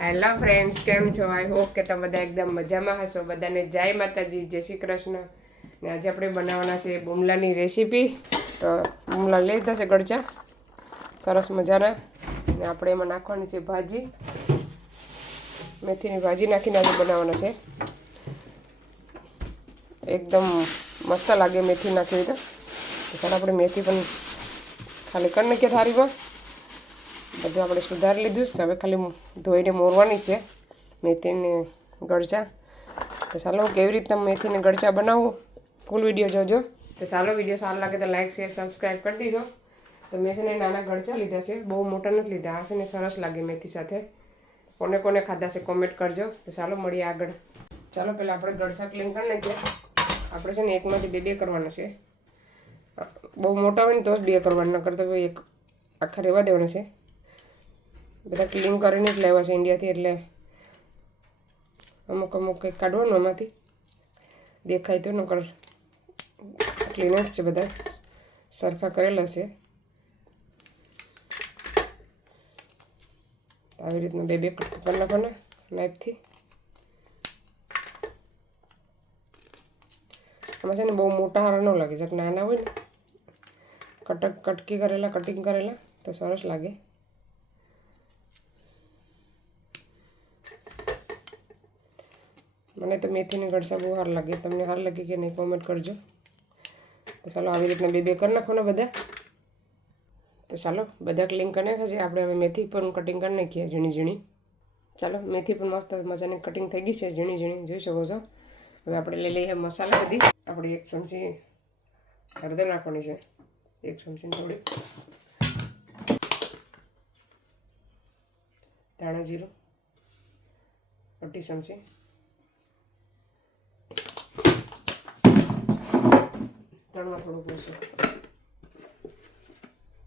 Hello friends, કેમ છો? I hope કે તમે બધા એકદમ મજામાં હશો. બધાને જય માતાજી, જય શ્રી કૃષ્ણ. ને આજે આપણે બનાવવાના છે બુમલાની રેસીપી. તો બુમલા લઈ લીધા છે ગળચા સરસ મજાના, ને આપણે એમાં નાખવાની છે ભાજી, મેથીની ભાજી નાખીને આજે બનાવવાના છે. એકદમ મસ્ત લાગે મેથી નાખી તો ચાલો આપણે મેથી પણ ખાલી કરી નાખીએ થાળીમાં. બધું આપણે સુધારી લીધું છે, હવે ખાલી ધોઈને મોરવાની છે મેથીને ગળચા. તો ચાલો કેવી રીતના મેથીને ગળચા બનાવું ફૂલ વિડીયો જોજો. તો ચાલો વિડીયો સારો લાગે તો લાઈક શેર સબસ્ક્રાઈબ કરી દીજો. તો મેથીને નાના ગળચા લીધા છે, બહુ મોટા નથી લીધા. આ છે ને સરસ લાગે મેથી સાથે. કોને કોને ખાધા છે કોમેન્ટ કરજો. તો ચાલો મળીએ આગળ. ચાલો પહેલાં આપણે ગળચા ક્લીન કરી નાખીએ. આપણે છે ને એકમાંથી બે કરવાના છે. બહુ મોટા હોય ને તો જ બે કરવાના, ન કરતા એક આખા રહેવા દેવાના છે. બધા ક્લીન કરીને જ લેવા છે ઇન્ડિયાથી, એટલે અમુક કંઈક કાઢવાનું આમાંથી દેખાય તો નકર ક્લીન જ છે, બધા સરખા કરેલા છે. આવી રીતના બે કટકા કરી નાખવાના નાઈફથી. આમાં છે ને બહુ મોટા હારા ન લાગે, જરાક નાના હોય ને કટિંગ કરેલા તો સરસ લાગે. મને તો મેથીની ગળચા બહુ સારું લાગે. તમને સારું લાગે કે નહીં કોમેન્ટ કરજો. તો ચાલો આવી રીતના બે કરી નાખવાના બધા. તો ચાલો બધા ક્લીન કરી નાખ્યા છે. આપણે હવે મેથી પણ કટિંગ કરી નાખીએ ઝીણી. ચાલો મેથી પણ મસ્ત મજાની કટિંગ થઈ ગઈ છે, ઝીણી જોઈ શકો છો. હવે આપણે લઈ લઈએ મસાલા બધી. આપણે 1 ચમચી હળદર નાખવાની છે, 1 ચમચી થોડી ધાણા જીરું, 1 ચમચી તળમાં થોડુંક ઓછું,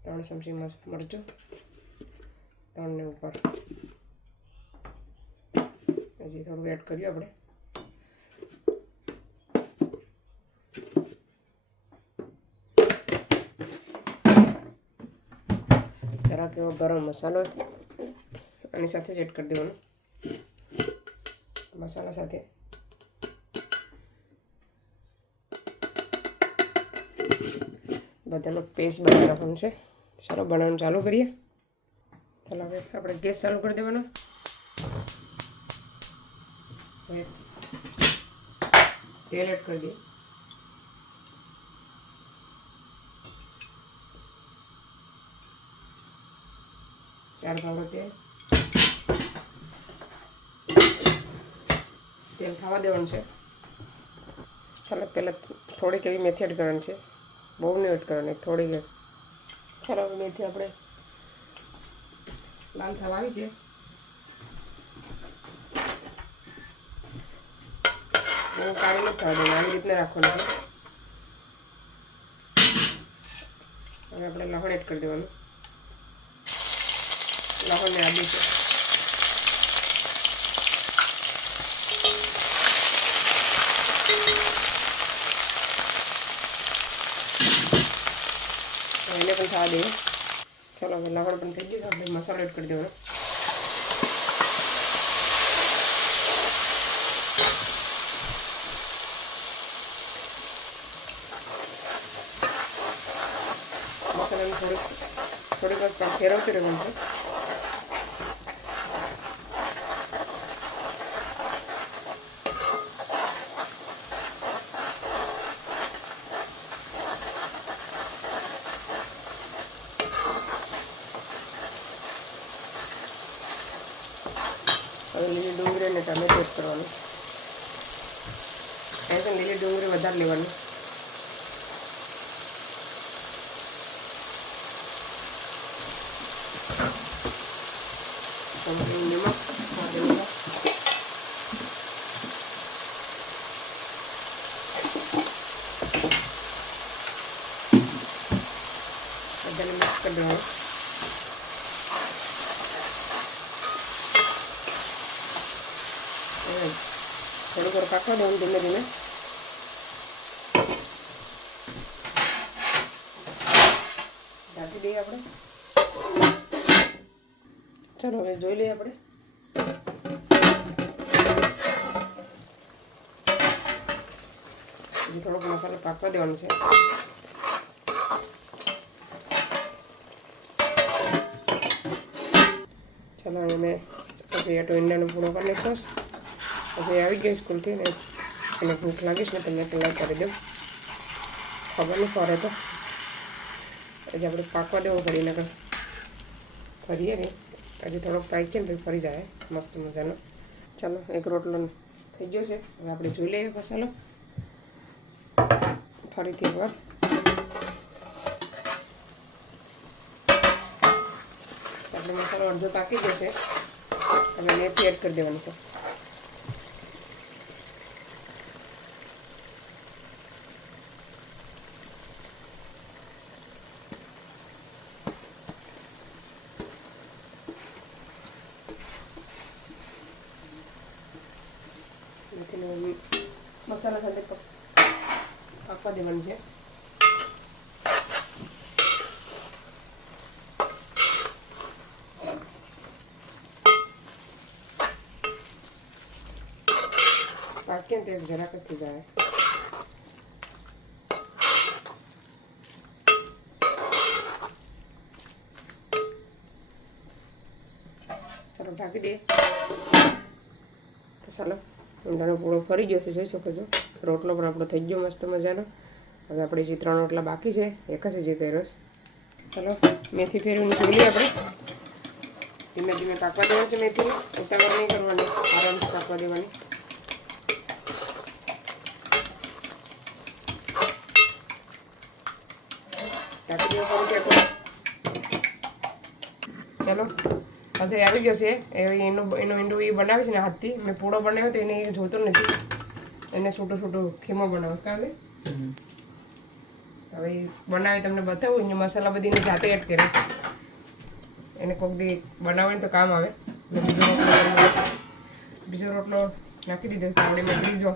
3 ચમચી મરચું, 3 ને ઉપર હજી થોડું એડ કર્યું આપણે. જરાક એવો ગરમ મસાલો આની સાથે જ એડ કરી દેવાનો. મસાલા સાથે બધાનો પેસ્ટ બનાવી નાખવાનું છે. ચાલો બનાવવાનું ચાલુ કરીએ. ચાલો હવે આપણે ગેસ ચાલુ કરી દેવાનો. હવે તેલ એડ કરી દઈએ. ચાર ભાગો તેલ થવા દેવાનું છે. ચાલો પહેલાં થોડીક એવી મેથી એડ કરવાની છે, બહુ નહીં એડ કરવાની, થોડી ગેસ. ચાલો મેથી આપણે લાલ થવા આવી છે. બહુ કાળી નથી થવા દેવાની, આવી રીતના રાખવાનું છે. હવે આપણે લસણ એડ કરી દેવાનું. લસણ ને આદુ છે. એને પણ થવા દઈએ. ચાલો હવે લસણ પણ થઈ ગયું, આપણે મસાલો એડ કરી દેવાનો. મસાલાને થોડીક વાર ફેરવતી રહેવાનું છે. હવે લીલી ડુંગળી અને ટામેટું એડ કરવાનું. એસે લીલી ડુંગળી વધારે લેવાની. નિમક બધાને મિક્સ કરી દેવાનું. થોડુંક વાર પાકવા દેવાનું ધીમે. ઢાંકી દઈએ આપણે. ચાલો હવે જોઈ લઈએ આપણે. થોડોક મસાલો પાકવા દેવાનો છે. ચાલો એને પછી આટો ઈંડાનો પૂરો કરી નાખીશ. પછી આવી ગયો સ્કૂલથી ને એને ભૂખ લાગીશ ને તમે તૈયાર કરી દઉં. ખબર નહીં ફરે તો હજી આપણે પાકવા દેવું પડી નકર ફરીએ ને હજી થોડોક પાકીએ ને ફરી જાય મસ્ત મજાનો. ચાલો એક રોટલો થઈ ગયો છે. હવે આપણે જોઈ લઈએ મસાલો ફરીથી એકવાર. આપણે મસાલો અડધો પાકી ગયો છે. હવે મેથી એડ કરી દેવાની છે. મેથીને મસાલા સાથે પાકવા દેવાની છે. પાકીએ ને તે જરાક જ જાય. ચાલો ઢાંકી દઈએ. તો ચાલો ઈંડાનો પૂળો ફરી ગયો છે, જોઈ શકો છો. રોટલો પણ આપણો થઈ ગયો મસ્ત મજાનો. હવે આપણે જે 3 રોટલા બાકી છે એક જ જે કર્યો છે. ચાલો મેથી ફેરવીને જોઈ લઈએ આપણે. ધીમે ધીમે પાકવા દેવાનું છે. મેથીને ઉતાવળ નહીં કરવાની, આરામથી પાકવા દેવાની. ઢાંકી દેવો ફરીથી આપણે. ચાલો પછી આવી ગયો છે. એનો ઈંડો એ બનાવે છે ને હાથથી. મેં પૂળો બનાવ્યો તો એને જોતો નથી, એને છૂટો છૂટો ખીમો બનાવ્યો. કાલે હવે બનાવે તમને બતાવું. અહીંયા મસાલા બધીને જાતે એડ કરે છે. એને કોઈક દી બનાવે તો કામ આવે. બીજો રોટલો નાખી દીધો તાવડીમાં. ત્રીજો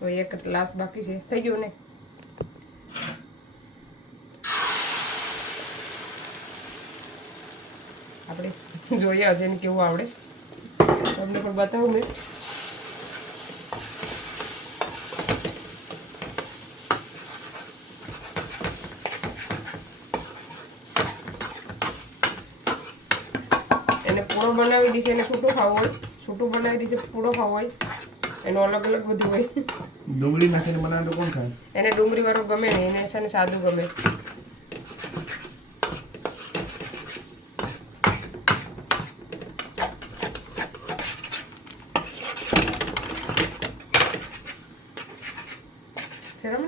હવે એક ગ્લાસ બાકી છે. થઈ ગયું ને. આપણે જોઈએ હજી એને કેવું આવડે છે, તમને પણ બતાવું મેં. એને પૂળો બનાવી દીશે. એને છૂટું ખાવું હોય, છૂટું બનાવી દીશે. પૂળો ખાવો હોય, એનું અલગ અલગ બધું હોય. ડુંગળી નાખીને બનાવે તો કોણ ખાય? એને ડુંગળી વાળો ગમે ને, એને છે ને સાદું ગમે.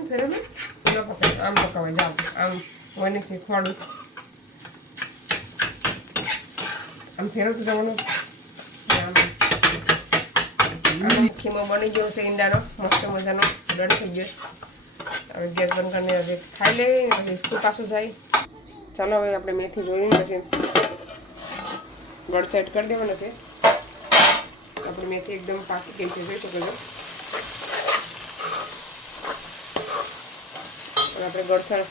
ફેરવને આમ પકાવાય. જાઓ આમ મને શીખવાડું. આમ ફેરવતું જવાનું. ખીમો બની ગયો છે ઈંડાનો મસ્ત મજાનો. ડર થઈ ગયો. હવે ગેસ બંધ કરીને હવે ખાઈ લે, પછી સ્કૂલ પાછું જાય. ચાલો હવે આપણે મેથી જોઈને પછી ગળચા એડ કરી દેવાના છે. આપણી મેથી એકદમ પાકી ગઈ છે, જોઈ શકો છો. આપણે ગળસા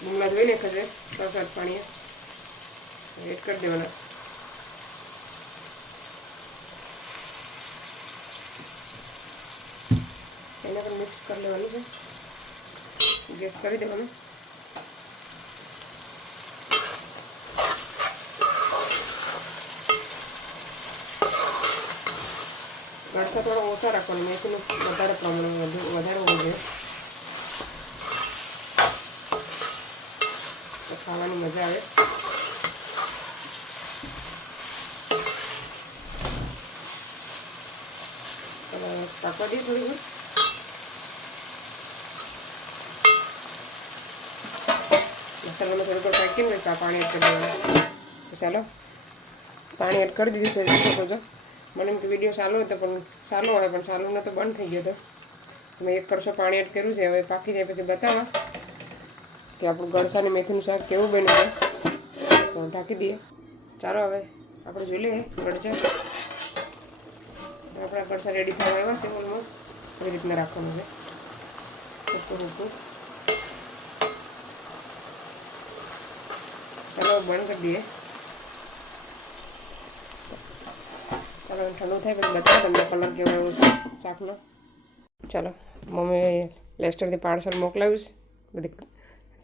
ડુંગળા ધોઈ નાખ્યા છે 6-7 પાણીએ. એડ કરી દેવાના. એને પણ મિક્સ કરી લેવાનું છે. ગેસ કરી દેવાનું. ગળસા થોડા ઓછા રાખવાનું. મેથીનું વધારે પ્રમાણ વધારે હોવું જોઈએ, ખાવાની મજા આવે. પાકવા દઈએ થોડી વાર. મસાલામાં થોડીક વાર પાકીને પાણી એડ કરી દેવાનું. ચાલો પાણી એડ કરી દીધું છે, જોઈ શકો છો. મને એમ કે વિડીયો ચાલુ હતો પણ ચાલુ હોય, પણ ચાલુ ન તો બંધ થઈ ગયો હતો. મેં 1 કરશો પાણી એડ કર્યું છે. હવે પાકી જાય પછી બતાવવા કે આપણું ગળસા અને મેથીનું શાક કેવું બન્યું છે. તો ઢાંકી દઈએ. ચાલો હવે આપણે જોઈ લઈએ ગળચા. આપણા ગળસા રેડી થવા આવ્યા છે ઓલમોસ્ટ. એવી રીતના રાખવાનું છે, સૂકું સૂકું. ચાલો બંધ કરી દઈએ. ચાલો ઠંડુ થાય પછી બતાવો તમને કલર કેવો આવ્યો છે શાકનો. ચાલો મમ્મી લેસ્ટરથી પાર્સલ મોકલાવીશ. બધી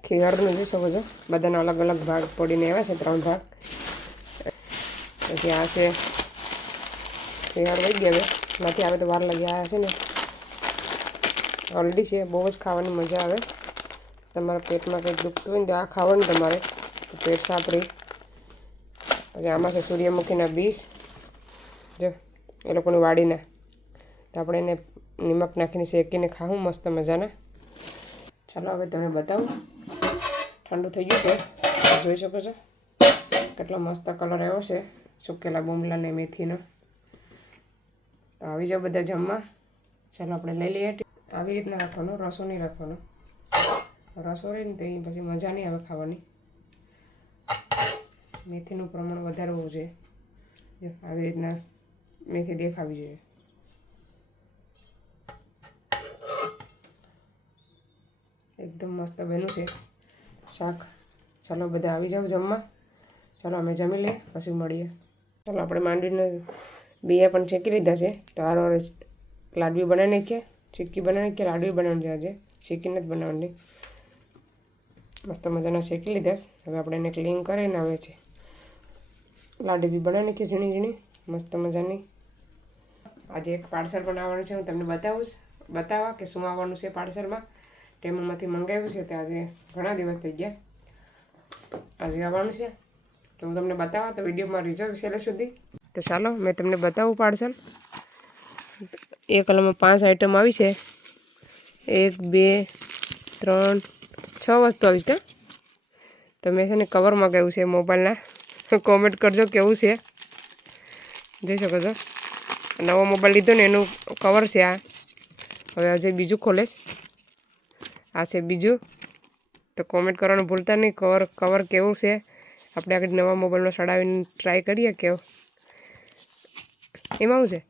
ખીહરનું જોઈ શકો છો, બધાના અલગ અલગ ભાગ પડીને આવ્યા છે, 3 ભાગ. પછી આ છે ખીહર વહી ગયા, હવે નથી આવે તો વાર લાગી. આ છે ને હલ્દી છે, બહુ જ ખાવાની મજા આવે. તમારા પેટમાં કંઈક દુખતું હોય ને તો આ ખાવાનું તમારે, તો પેટ સાફ રહે. પછી આમાં છે સૂર્યમુખીના બીજ, જો એ લોકોની વાડીના, તો આપણે એને નિમક નાખીને શેકીને ખાવું મસ્ત મજાના. ચાલો હવે તમે બતાવું. ઠંડુ થઈ ગયું છે, જોઈ શકો છો કેટલો મસ્ત કલર આવ્યો છે સુકેલા બુમલા ને મેથીનો. તો આવી જાઓ બધા જમવા. ચાલો આપણે લઈ લઈએ. આવી રીતના રાખવાનો, રસો નહીં રાખવાનો. રસો રહે ને તો એ પછી મજા નહીં આવે ખાવાની. મેથીનું પ્રમાણ વધારે હોવું જોઈએ. જો આવી રીતના મેથી દેખાવી જોઈએ. એકદમ મસ્ત બન્યું છે શાક. ચાલો બધા આવી જાઓ જમવા. ચાલો અમે જમી લઈએ પછી મળીએ. ચાલો આપણે માંડવીને બીયા પણ શેકી લીધા છે. તો આ લાડવી બનાવી નાખીએ, ચીક્કી બનાવી નાખીએ. લાડવી બનાવવાની આજે, ચીક્કી નથી બનાવવાની. મસ્ત મજાના શેકી લીધા. હવે આપણે એને ક્લીન કરીને આવે છે લાડવી બી બનાવી નાખીએ ઝીણી ઝીણી મસ્ત મજાની. આજે એક પાર્સલ પણ આવવાનું છે, હું તમને બતાવવા કે શું આવવાનું છે પાર્સલમાં. ટેમમાંથી મંગાવ્યું છે, તે આજે ઘણા દિવસ થઈ ગયા. આજે આવવાનું છે તો હું તમને બતાવવા, તો વિડીયોમાં રિઝર્વ છેલ્લે સુધી. તો ચાલો મેં તમને બતાવું પાર્સલ. એક કલમમાં 5 આઈટમ આવી છે. 1 2 3 6 વસ્તુ આવી છે. તો મેં છે ને કવર મંગાવ્યું છે મોબાઈલના. કોમેન્ટ કરજો કેવું છે. જોઈ શકો છો, નવો મોબાઈલ લીધો ને એનું કવર છે આ. હવે હજી બીજું ખોલેશ. આ છે બીજું. તો કોમેન્ટ કરવાનું ભૂલતા નહીં, કવર કેવું છે. આપણે આગળ નવા મોબાઈલમાં ચડાવીને ટ્રાય કરીએ કેવું. એમાં શું છે?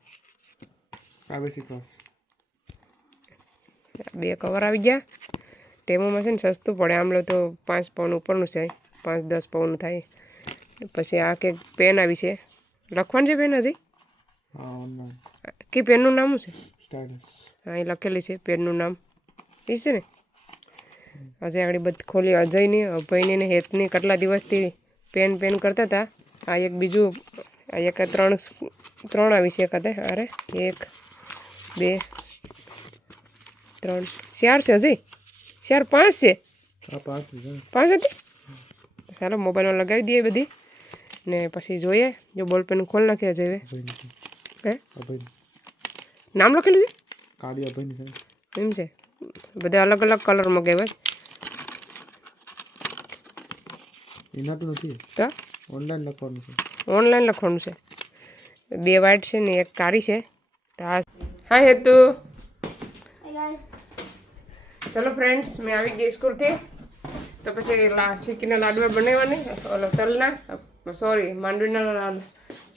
બે કવર આવી ગયા. ટેમોમાં છે ને સસ્તું પડે. આમ લો તો 5 પાઉન્ડ ઉપરનું છે, 5-10 પાઉન્ડનું થાય. પછી આ કે પેન આવી છે. લખવાનું છે પેન હજી કે પેનનું નામ શું છે? હા એ લખેલી છે પેનનું નામ એ છે ને. હજી આગળ બધી ખોલી. અજયની, અભયની ને હેતની કેટલા દિવસથી પેન કરતા હતા. આ એક બીજું, આ એક 3 આવી છે. કદે અરે 1 2 3 4 છે. હજી 4 5 છે. 5 હતી. ચાલો મોબાઈલમાં લગાવી દઈએ બધી ને પછી જોઈએ. જો બોલપેન ખોલ નાખ્યા જોઈએ. હે નામ લખેલું છે એમ છે. બધા અલગ અલગ કલર મગાવ્યા. તો ઓનલાઈન લખવાનું છે. 2 વ્હાઈટ છે ને 1 કાળી છે. તો હા હેતુ. ચલો ફ્રેન્ડ્સ, મેં આવી ગઈ સ્કૂલથી. તો પછી ચીક્કીના લાડવા બનાવવાની, ઓલો તલના સોરી માંડવીના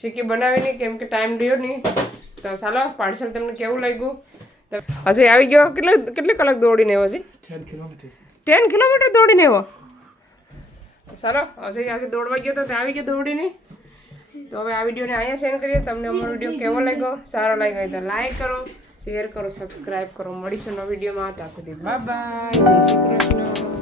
ચીક્કી બનાવીની, કેમ કે ટાઈમ રહ્યો નહીં. તો ચાલો પાર્સલ તમને કેવું લાગ્યું. તો હજી આવી ગયો. કેટલી કલાક દોડીને આવ્યો? હજી 10 કિલોમીટર દોડીને આવ્યો. ચાલો હજી આજે દોડવા ગયો તો આવી ગયો દોડીને. તો હવે આ વિડીયોને અહીંયા સેન્ડ કરીએ. તમને અમારો વિડીયો કેવો લાગ્યો, સારો લાગ્યો તો લાઈક કરો, શેર કરો, સબસ્ક્રાઈબ કરો. મળીશું નવા વિડીયોમાં. ત્યાં સુધી બાય બાય. જય શ્રી કૃષ્ણ.